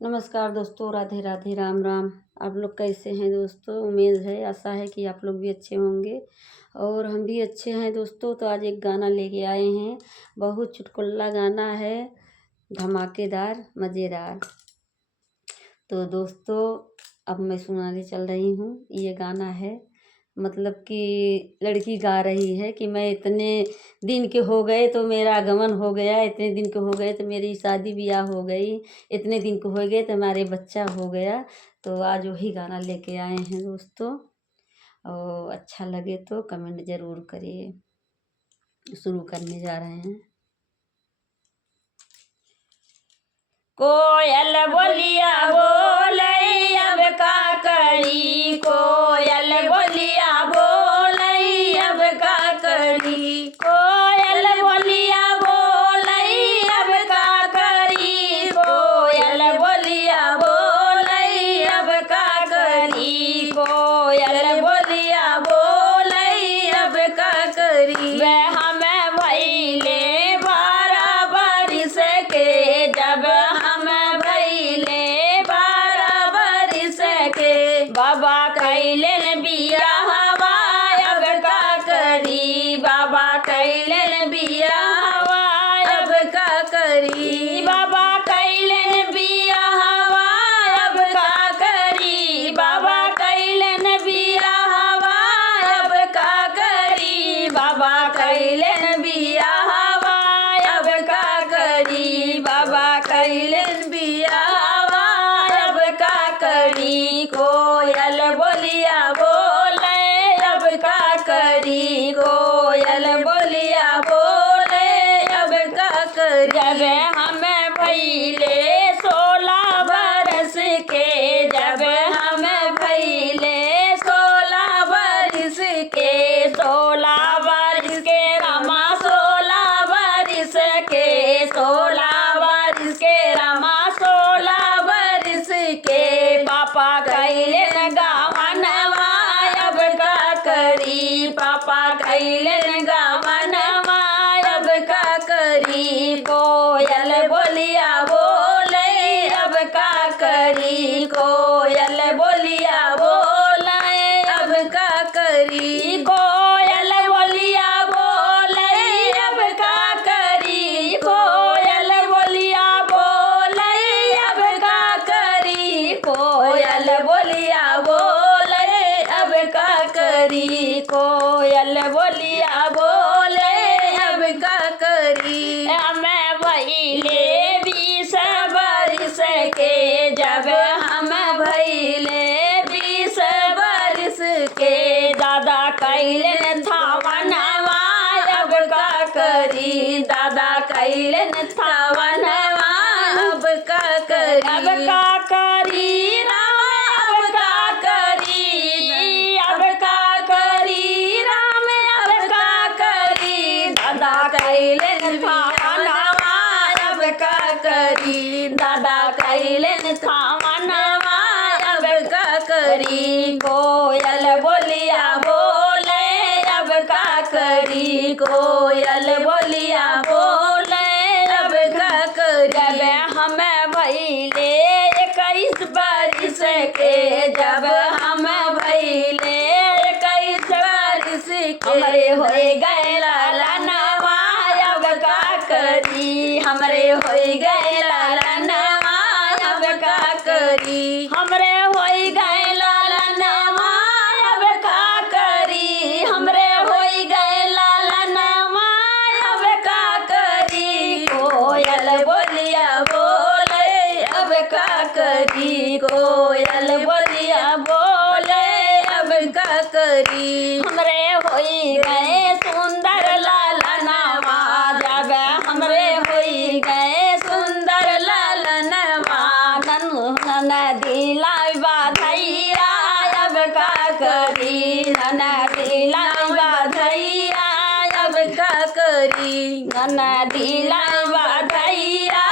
नमस्कार दोस्तों, राधे राधे, राम राम। आप लोग कैसे हैं दोस्तों? उम्मीद है, आशा है कि आप लोग भी अच्छे होंगे और हम भी अच्छे हैं दोस्तों। तो आज एक गाना लेके आए हैं, बहुत चुटकुला गाना है, धमाकेदार, मज़ेदार। तो दोस्तों अब मैं सुनाने चल रही हूँ। ये गाना है, मतलब कि लड़की गा रही है कि मैं इतने दिन के हो गए तो मेरा आगमन हो गया, इतने दिन के हो गए तो मेरी शादी ब्याह हो गई, इतने दिन के हो गए तो हमारे बच्चा हो गया। तो आज वही गाना लेके आए हैं दोस्तों, और अच्छा लगे तो कमेंट ज़रूर करिए। शुरू करने जा रहे हैं। कोयल बोलिया बोलई अब का करी, कोयल बोलिया बोलई अब का करी, कोयल बोलिया बोलई अब का करी, कोयल बोलिया बोलई अब का करी, कोयल बोलिया बोलई अब का करी। वह हमें भइले 12 बरिस के, जब बाबा कैलन बियाहवा अब का करी, बाबा कैलन बियाहवा अब का करी, बाबा कैलन बियाहवा अब का करी, बाबा कैलन बियाहवा अब का करी, बाबा कैलन बियाहवा अब का करी, बाबा कैलन बियाहवा अब का करी। कोयल बोलिया बोले अब का करी, कोयल बोलिया बोले अब का करी। जब हमें भइले 16 बरस के, जब हमें भइले 16 बरस के, 16 बरस के रमा, 16 बरस के, 16 बरस के रमा, 16 बरस के पापा कैलन गावनवा अब का करी, पापा कैलन गावनवा अब का करी। कोयल बोलिया बोले अब का करी, कोयल बोलिया बोले अब का करी, कोयल बोलिया बोले अब का करी, कोयल बोलिया बोले अब का करी, कोयल बोलिया बोले अब का करी, कोयल बोलिया बोले अब का करी। हमें भइले 20 बरिस के, जब हम भइले 20 बरिस के, दादा कैलन थावनवा अब का करी, दादा कैलन थावनवा अब का करी, अब का करी, राम अब का करी, अब का करी, राम अब का करी, दादा कैलन थावनवा अब का करी, दादा कैलन थावनवा अब का करी। कोयल बोलिया बोले अब का करी, कोयल बोलिया बोले अब का करी। जब हमें भइले 21 बरिस के, जब हम भइले 21 बरिस के, हमरे होई गए लालनवा अब का करी, हमरे होई गए लालनवा अब का करी, हमरे होई गए लालनवा अब का करी, हमरे होई गए लालनवा अब का करी। कोयल बोलिया बोले अब का करी, कोयल बोलिया बोले अब का करी। हमरे होई गए सुंदर लालनवा, जब हमरे होई गए सुंदर लालनवा, ननदी लाई बाधैया अब का करी, ननदी लाई बाधैया अब का करी, ननदी लाई बाधैया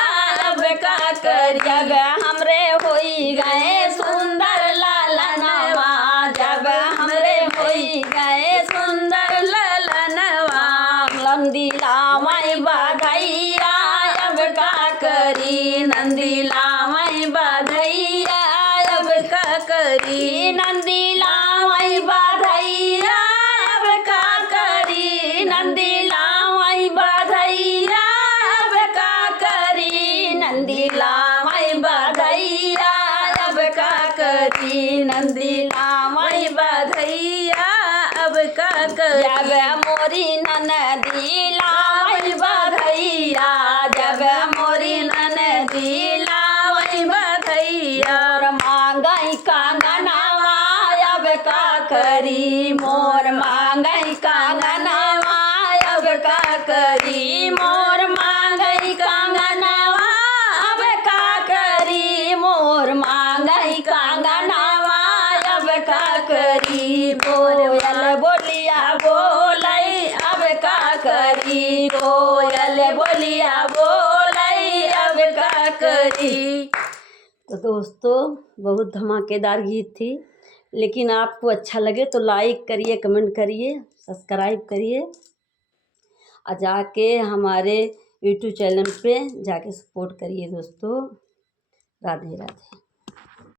अब का करी। जब हमरे होई गए सुंदर लालनवा, जब हमरे होई गए सुंदर लालनवा, नंदी लामाई बाधैया अब का करी, नंदी लामाई लावई बधैया अब का करी नंदी लावई बधैया अब का करी नंदी लावई बधैया अब का करी नंदी लावई बधैया अब का करी नंदी लावई बधैया अब का करी जब मोरी ननदी लावई बधैया जब मोरी ननदी लावई बधैया मांगई कंगनवा अब का करी मोर मांगई कंगनवा अब का करी मोर मांगई कंगनवा अब का करी मोर मांगई कंगनवा अब का करी कोयल बोलिया बोलई अब का करी कोयल बोलिया बोलई अब का करी। तो दोस्तों बहुत धमाकेदार गीत थी, लेकिन आपको अच्छा लगे तो लाइक करिए, कमेंट करिए, सब्सक्राइब करिए और जाके हमारे यूट्यूब चैनल पे जाके सपोर्ट करिए दोस्तों। राधे राधे।